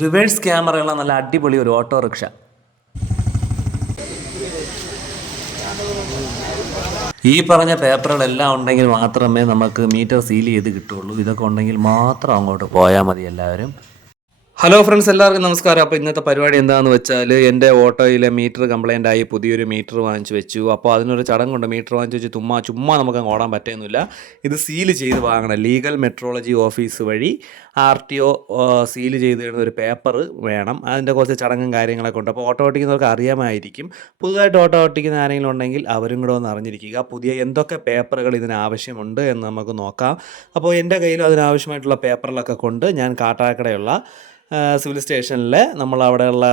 Reverse ക്യാമറയുള്ള നല്ല അടിപൊളി ഒരു ഓട്ടോറിക്ഷ. ഈ പറഞ്ഞ പേപ്പറുകളെല്ലാം ഉണ്ടെങ്കിൽ മാത്രമേ നമുക്ക് മീറ്റർ സീൽ ചെയ്ത് കിട്ടുള്ളൂ ഇതൊക്കെ ഉണ്ടെങ്കിൽ മാത്രം അങ്ങോട്ട് പോയാൽ മതി എല്ലാവരും. ഹലോ ഫ്രണ്ട്സ് എല്ലാവർക്കും നമസ്കാരം. അപ്പോൾ ഇന്നത്തെ പരിപാടി എന്താണെന്ന് വെച്ചാൽ എന്റെ ഓട്ടോയിലെ മീറ്റർ കംപ്ലൈന്റ് ആയി. പുതിയൊരു മീറ്റർ വാങ്ങിച്ചു വെച്ചു. അപ്പോൾ അതിനൊരു ചടങ്ങുണ്ട് മീറ്റർ വാങ്ങിച്ചു വെച്ച് ചുമ്മാ ചുമ്മാ നമുക്ക് ഓടാൻ പറ്റുന്നില്ല ഇത് സീൽ ചെയ്ത് വാങ്ങണം. ലീഗൽ മെട്രോളജി ഓഫീസ് വഴി ആർ ടി ഒ സീൽ ചെയ്ത് തരുന്ന ഒരു പേപ്പർ വേണം. അതിന്റെ കുറച്ച് ചടങ്ങും കാര്യങ്ങളൊക്കെ ഉണ്ട്. അപ്പോൾ ഓട്ടോ ഓട്ടിക്കുന്നവർക്ക് അറിയാമായിരിക്കും. പുതുതായിട്ട് ഓട്ടോ ഓട്ടിക്കുന്ന ആരെങ്കിലും ഉണ്ടെങ്കിൽ അവരും കൂടെ ഒന്ന് അറിഞ്ഞിരിക്കുക. പുതിയ എന്തൊക്കെ പേപ്പറുകൾ ഇതിന് ആവശ്യമുണ്ട് എന്ന് നമുക്ക് നോക്കാം. അപ്പോൾ എന്റെ കയ്യിലും അതിനാവശ്യമായിട്ടുള്ള പേപ്പറിലൊക്കെ കൊണ്ട് ഞാൻ കാട്ടാക്കടയുള്ള സിവിൽ സ്റ്റേഷനിൽ നമ്മൾ അവിടെയുള്ള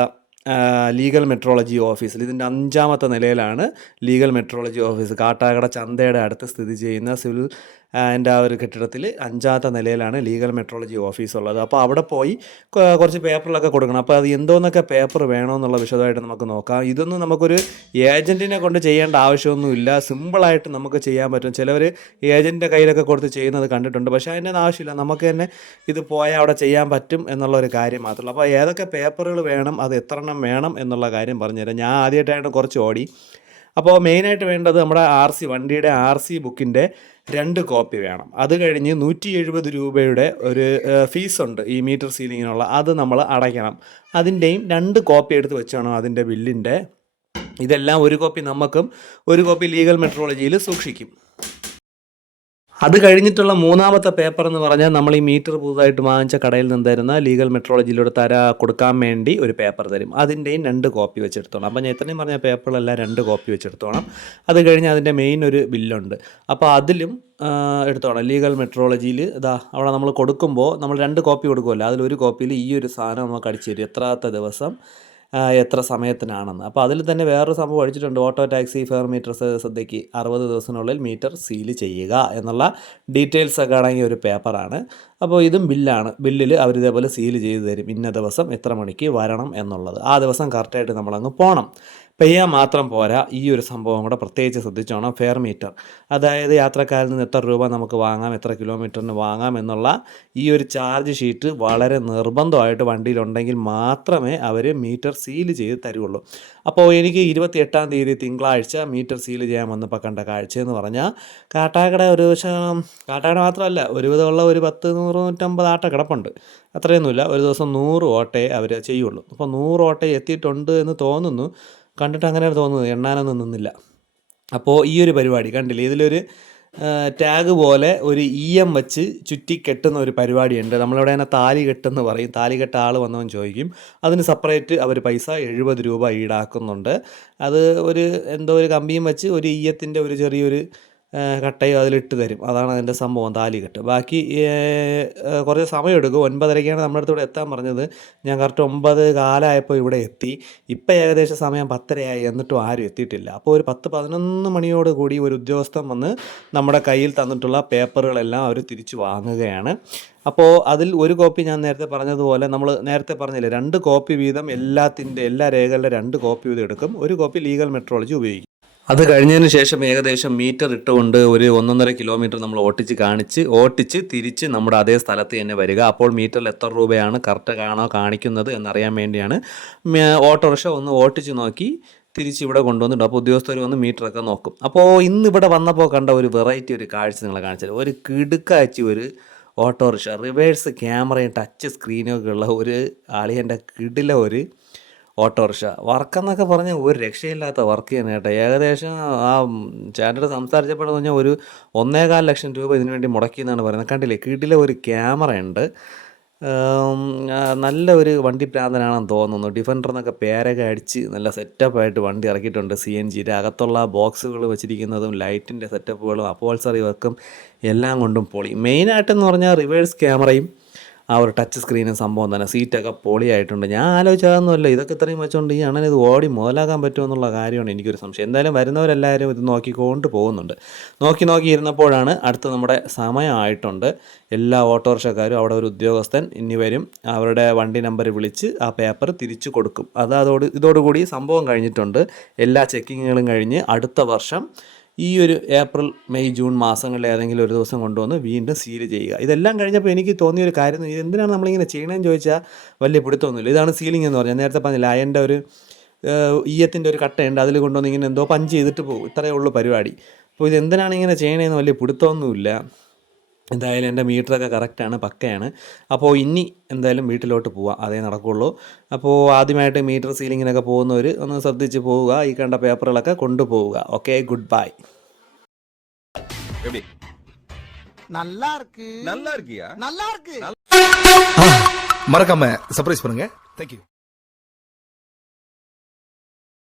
ലീഗൽ മെട്രോളജി ഓഫീസിൽ ഇതിന്റെ അഞ്ചാമത്തെ നിലയിലാണ് ലീഗൽ മെട്രോളജി ഓഫീസ്. കാട്ടാക്കട ചന്തയുടെ അടുത്ത് സ്ഥിതി ചെയ്യുന്ന സിവിൽ എന്റെ ആ ഒരു കെട്ടിടത്തിൽ അഞ്ചാമത്തെ നിലയിലാണ് ലീഗൽ മെട്രോളജി ഓഫീസ് ഉള്ളത്. അപ്പോൾ അവിടെ പോയി കുറച്ച് പേപ്പറിലൊക്കെ കൊടുക്കണം. അപ്പോൾ അത് എന്തോന്നൊക്കെ പേപ്പർ വേണമെന്നുള്ള വിശദമായിട്ട് നമുക്ക് നോക്കാം. ഇതൊന്നും നമുക്കൊരു ഏജന്റിനെ കൊണ്ട് ചെയ്യേണ്ട ആവശ്യമൊന്നുമില്ല. സിമ്പിളായിട്ട് നമുക്ക് ചെയ്യാൻ പറ്റും. ചിലവർ ഏജന്റിന്റെ കയ്യിലൊക്കെ കൊടുത്ത് ചെയ്യുന്നത് കണ്ടിട്ടുണ്ട്. പക്ഷേ അതിന്റെ ആവശ്യമില്ല. നമുക്ക് തന്നെ ഇത് പോയാൽ അവിടെ ചെയ്യാൻ പറ്റും എന്നുള്ള ഒരു കാര്യം മാത്രമല്ല അപ്പോൾ ഏതൊക്കെ പേപ്പറുകൾ വേണം അത് എത്ര എണ്ണം വേണം എന്നുള്ള കാര്യം പറഞ്ഞുതരാം. ഞാൻ ആദ്യമായിട്ടായിട്ട് കുറച്ച് ഓടി. അപ്പോൾ മെയിനായിട്ട് വേണ്ടത് നമ്മുടെ ആർ സി വണ്ടിയുടെ ആർ സി ബുക്കിന്റെ രണ്ട് കോപ്പി വേണം. അത് കഴിഞ്ഞ് നൂറ്റി എഴുപത് രൂപയുടെ ഒരു ഫീസുണ്ട് ഈ മീറ്റർ സീലിങ്ങിനുള്ള അത് നമ്മൾ അടയ്ക്കണം. അതിന്റെയും രണ്ട് കോപ്പി എടുത്ത് വെച്ചാണോ അതിന്റെ ബില്ലിന്റെ ഇതെല്ലാം ഒരു കോപ്പി നമുക്കും ഒരു കോപ്പി ലീഗൽ മെട്രോളജിയിൽ സൂക്ഷിക്കും. അത് കഴിഞ്ഞിട്ടുള്ള മൂന്നാമത്തെ പേപ്പർ എന്ന് പറഞ്ഞാൽ നമ്മൾ ഈ മീറ്റർ പുതുതായിട്ട് വാങ്ങിച്ച കടയിൽ നിന്ന് തരുന്ന ലീഗൽ മെട്രോളജിയിലൂടെ തര കൊടുക്കാൻ വേണ്ടി ഒരു പേപ്പർ തരും. അതിന്റെയും രണ്ട് കോപ്പി വെച്ചെടുത്തോണം. അപ്പം ഞാൻ ഇത്രയും പറഞ്ഞ പേപ്പറിലെല്ലാം രണ്ട് കോപ്പി വെച്ചെടുത്തോണം. അത് കഴിഞ്ഞ് അതിന്റെ മെയിൻ ഒരു ബില്ലുണ്ട്. അപ്പോൾ അതിലും എടുത്തോണം. ലീഗൽ മെട്രോളജിയിൽ ഇതാ അവിടെ നമ്മൾ കൊടുക്കുമ്പോൾ നമ്മൾ രണ്ട് കോപ്പി കൊടുക്കുമല്ലോ. അതിലൊരു കോപ്പിയിൽ ഈ ഒരു സാധനം നമുക്ക് അടിച്ചു തരും. എത്രാത്ത ദിവസം? എത്ര സമയത്തിനാണെന്ന്. അപ്പോൾ അതിൽ തന്നെ വേറൊരു സംഭവം അടിച്ചിട്ടുണ്ട്. ഓട്ടോ ടാക്സി ഫെയർ മീറ്റർ ശ്രദ്ധയ്ക്ക് അറുപത് ദിവസത്തിനുള്ളിൽ മീറ്റർ സീൽ ചെയ്യുക എന്നുള്ള ഡീറ്റെയിൽസ് ഒക്കെ അടങ്ങിയ ഒരു പേപ്പറാണ്. അപ്പോൾ ഇതും ബില്ലാണ്. ബില്ലിൽ അവർ ഇതേപോലെ സീൽ ചെയ്ത് തരും. ഇന്ന ദിവസം എത്ര മണിക്ക് വരണം എന്നുള്ളത്. ആ ദിവസം കറക്റ്റായിട്ട് നമ്മളങ്ങ് പോകണം പെയ്യാൻ മാത്രം പോരാ. ഈ ഒരു സംഭവം കൂടെ പ്രത്യേകിച്ച് ശ്രദ്ധിച്ചോണം. ഫെയർ മീറ്റർ അതായത് യാത്രക്കാരിൽ നിന്ന് എത്ര രൂപ നമുക്ക് വാങ്ങാം എത്ര കിലോമീറ്ററിന് വാങ്ങാം എന്നുള്ള ഈ ഒരു ചാർജ് ഷീറ്റ് വളരെ നിർബന്ധമായിട്ട് വണ്ടിയിലുണ്ടെങ്കിൽ മാത്രമേ അവർ മീറ്റർ സീൽ ചെയ്ത് തരുള്ളൂ. അപ്പോൾ എനിക്ക് ഇരുപത്തി എട്ടാം തീയതി തിങ്കളാഴ്ച മീറ്റർ സീൽ ചെയ്യാൻ വന്നപ്പോൾ കണ്ട കാഴ്ച എന്ന് പറഞ്ഞാൽ കാട്ടാക്കട ഒരു ദിവസം കാട്ടാക്കട മാത്രമല്ല ഒരു ഒരുവിധമുള്ള ഒരു പത്ത് നൂറ് നൂറ്റമ്പത് ആട്ട കിടപ്പുണ്ട്. അത്രയൊന്നുമില്ല ഒരു ദിവസം നൂറ് ഓട്ടേ അവർ ചെയ്യുള്ളൂ. അപ്പോൾ നൂറ് ഓട്ടേ എത്തിയിട്ടുണ്ട് എന്ന് തോന്നുന്നു. കണ്ടിട്ട് അങ്ങനെ തോന്നുന്നു എണ്ണാനൊന്നും നിന്നില്ല. അപ്പോൾ ഈ ഒരു പരിപാടി കണ്ടില്ലേ ഇതിലൊരു ടാഗ് പോലെ ഒരു ഇ എം വെച്ച് ചുറ്റി കെട്ടുന്ന ഒരു പരിപാടിയുണ്ട്. നമ്മളിവിടെ തന്നെ താലി കെട്ടെന്ന് പറയും. താലി കെട്ട ആൾ വന്നവൻ ചോദിക്കും. അതിന് സെപ്പറേറ്റ് അവർ പൈസ എഴുപത് രൂപ ഈടാക്കുന്നുണ്ട്. അത് ഒരു എന്തോ ഒരു കമ്പിയും വെച്ച് ഒരു ഈയത്തിന്റെ ഒരു ചെറിയൊരു കട്ടയും അതിലിട്ട് തരും. അതാണ് അതിന്റെ സംഭവം താലി കെട്ട് ബാക്കി കുറച്ച് സമയം എടുക്കും. ഒൻപതരയ്ക്കാണ് നമ്മുടെ അടുത്ത് ഇവിടെ എത്താൻ പറഞ്ഞത്. ഞാൻ കറക്റ്റ് ഒമ്പത് കാലമായപ്പോൾ ഇവിടെ എത്തി. ഇപ്പം ഏകദേശം സമയം പത്തരയായി. എന്നിട്ടും ആരും എത്തിയിട്ടില്ല. അപ്പോൾ ഒരു പത്ത് പതിനൊന്ന് മണിയോട് കൂടി ഒരു ഉദ്യോഗസ്ഥൻ വന്ന് നമ്മുടെ കയ്യിൽ തന്നിട്ടുള്ള പേപ്പറുകളെല്ലാം അവർ തിരിച്ചു വാങ്ങുകയാണ്. അപ്പോൾ അതിൽ ഒരു കോപ്പി ഞാൻ നേരത്തെ പറഞ്ഞതുപോലെ നമ്മൾ നേരത്തെ പറഞ്ഞില്ലേ രണ്ട് കോപ്പി വീതം എല്ലാത്തിന്റെ എല്ലാ രേഖകളുടെ രണ്ട് കോപ്പി വീതം എടുക്കും. ഒരു കോപ്പി ലീഗൽ മെട്രോളജി ഉപയോഗിക്കും. അത് കഴിഞ്ഞതിന് ശേഷം ഏകദേശം മീറ്റർ ഇട്ടുകൊണ്ട് ഒരു ഒന്നൊന്നര കിലോമീറ്റർ നമ്മൾ ഓട്ടിച്ച് കാണിച്ച് ഓട്ടിച്ച് തിരിച്ച് നമ്മുടെ അതേ സ്ഥലത്ത് തന്നെ വരിക. അപ്പോൾ മീറ്ററിൽ എത്ര രൂപയാണ് കറക്റ്റ് ആണോ കാണിക്കുന്നത് എന്നറിയാൻ വേണ്ടിയാണ് ഓട്ടോറിക്ഷ ഒന്ന് ഓട്ടിച്ച് നോക്കി തിരിച്ച് ഇവിടെ കൊണ്ടുവന്നിട്ടുണ്ട്. അപ്പോൾ ഉദ്യോഗസ്ഥർ വന്ന് മീറ്ററൊക്കെ നോക്കും. അപ്പോൾ ഇന്ന് ഇവിടെ വന്നപ്പോൾ കണ്ട ഒരു വെറൈറ്റി ഒരു കാഴ്ച നിങ്ങളെ കാണിച്ചത് ഒരു കിടുക്കാച്ചി ഒരു ഓട്ടോറിക്ഷ റിവേഴ്സ് ക്യാമറയും ടച്ച് സ്ക്രീനും ഒക്കെ ഉള്ള ഒരു ആളിയന്റെ കിടില ഒരു ഓട്ടോറിക്ഷ. വർക്കെന്നൊക്കെ പറഞ്ഞാൽ ഒരു രക്ഷയില്ലാത്ത വർക്ക് തന്നെ കേട്ടോ. ഏകദേശം ആ ചേട്ടന്റെ സംസാരിച്ചപ്പോഴെന്ന് പറഞ്ഞാൽ ഒരു ഒന്നേകാൽ ലക്ഷം രൂപ ഇതിനു വേണ്ടി മുടക്കി എന്നാണ് പറയുന്നത്. കണ്ടില്ലേ? കീട്ടിലെ ഒരു ക്യാമറ ഉണ്ട്. നല്ല ഒരു വണ്ടി പ്രാന്തനാണെന്ന് തോന്നുന്നു. ഡിഫൻഡർ എന്നൊക്കെ പേരൊക്കെ അടിച്ച് നല്ല സെറ്റപ്പായിട്ട് വണ്ടി ഇറക്കിയിട്ടുണ്ട് സി എൻ ജിയുടെ അകത്തുള്ള ബോക്സുകൾ വെച്ചിരിക്കുന്നതും ലൈറ്റിന്റെ സെറ്റപ്പുകളും അപ്പോൾസറി വർക്കും എല്ലാം കൊണ്ടും പൊളി. മെയിനായിട്ടെന്ന് പറഞ്ഞാൽ റിവേഴ്സ് ക്യാമറയും ആ ഒരു ടച്ച് സ്ക്രീനും സംഭവം തന്നെ. സീറ്റൊക്കെ പൊളിയായിട്ടുണ്ട്. ഞാൻ ആലോചിച്ചതൊന്നുമല്ല. ഇതൊക്കെ ഇത്രയും വെച്ചുകൊണ്ട് ഈ അണ്ണൻ ഇത് ഓടി മുതലാക്കാൻ പറ്റുമെന്നുള്ള കാര്യമാണ് എനിക്കൊരു സംശയം. എന്തായാലും വരുന്നവരെല്ലാവരും ഇത് നോക്കിക്കൊണ്ട് പോകുന്നുണ്ട്. നോക്കി നോക്കി ഇരുന്നപ്പോഴാണ് അടുത്ത് നമ്മുടെ സമയമായിട്ടുണ്ട്. എല്ലാ ഓട്ടോറിക്ഷക്കാരും അവിടെ ഒരു ഉദ്യോഗസ്ഥൻ ഇനി വരും. അവരുടെ വണ്ടി നമ്പർ വിളിച്ച് ആ പേപ്പർ തിരിച്ചു കൊടുക്കും. അത് അതോട് ഇതോടുകൂടി സംഭവം കഴിഞ്ഞിട്ടുണ്ട്. എല്ലാ ചെക്കിങ്ങുകളും കഴിഞ്ഞ് അടുത്ത വർഷം ഈ ഒരു ഏപ്രിൽ മെയ് ജൂൺ മാസങ്ങളിൽ ഏതെങ്കിലും ഒരു ദിവസം കൊണ്ടുവന്ന് വീണ്ടും സീൽ ചെയ്യുക. ഇതെല്ലാം കഴിഞ്ഞപ്പോൾ എനിക്ക് തോന്നിയ ഒരു കാര്യം എന്തിനാണ് നമ്മളിങ്ങനെ ചെയ്യണമെന്ന് ചോദിച്ചാൽ വലിയ പിടുത്തമൊന്നുമില്ല. ഇതാണ് സീലിംഗ് എന്ന് പറഞ്ഞാൽ നേരത്തെ പറഞ്ഞില്ല അയന്റെ ഒരു ഈയത്തിന്റെ ഒരു കട്ടയുണ്ട്. അതിൽ കൊണ്ടുവന്ന് ഇങ്ങനെ എന്തോ പഞ്ച് ചെയ്തിട്ട് പോകും. ഇത്രയേ ഉള്ളൂ പരിപാടി. അപ്പോൾ ഇത് എന്തിനാണ് ഇങ്ങനെ ചെയ്യണേന്ന് വലിയ പിടുത്തമൊന്നുമില്ല. എന്തായാലും എൻ്റെ മീറ്ററൊക്കെ കറക്റ്റാണ് പക്കയാണ് അപ്പോൾ ഇനി എന്തായാലും വീട്ടിലോട്ട് പോവാം അതേ നടക്കുള്ളൂ അപ്പോൾ ആദ്യമായിട്ട് മീറ്റർ സീലിങ്ങിനൊക്കെ പോകുന്നവർ ഒന്ന് ശ്രദ്ധിച്ച് പോവുക ഈ കണ്ട പേപ്പറുകളൊക്കെ കൊണ്ടുപോവുക ഓക്കെ ഗുഡ് ബൈ எப்படி நல்லா இருக்கு நல்லா இருக்கியா நல்லா இருக்கு மறக்காம சர்ப்ரைஸ் பண்ணுங்க தேங்க்யூ